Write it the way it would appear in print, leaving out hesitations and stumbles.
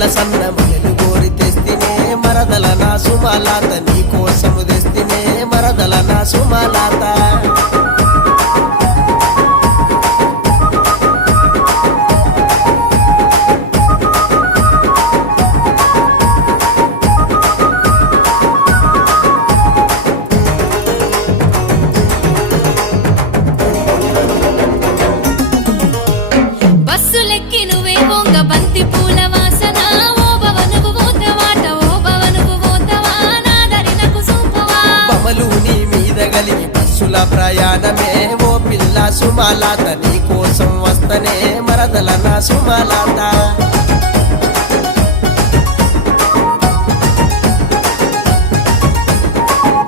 తెల్ల సన్న మల్లెలు గోరి తెస్తినే మరదల నా సుమలాత నీ కోసము తెస్తినే మరదల నా సుమలాత బస్సులెక్కి నువ్వే బొంగ బంతి పూల వాసన ఓ భవనుకు పోతవాట ఓ భవనుకు పోతవా నాదరినకు సూపవా బమలు నీ మీద గలిగి బస్సుల ప్రయాణమే ఓ పిల్ల సుమలాత నీ కోసం వస్తనే మరదల నా సుమలాత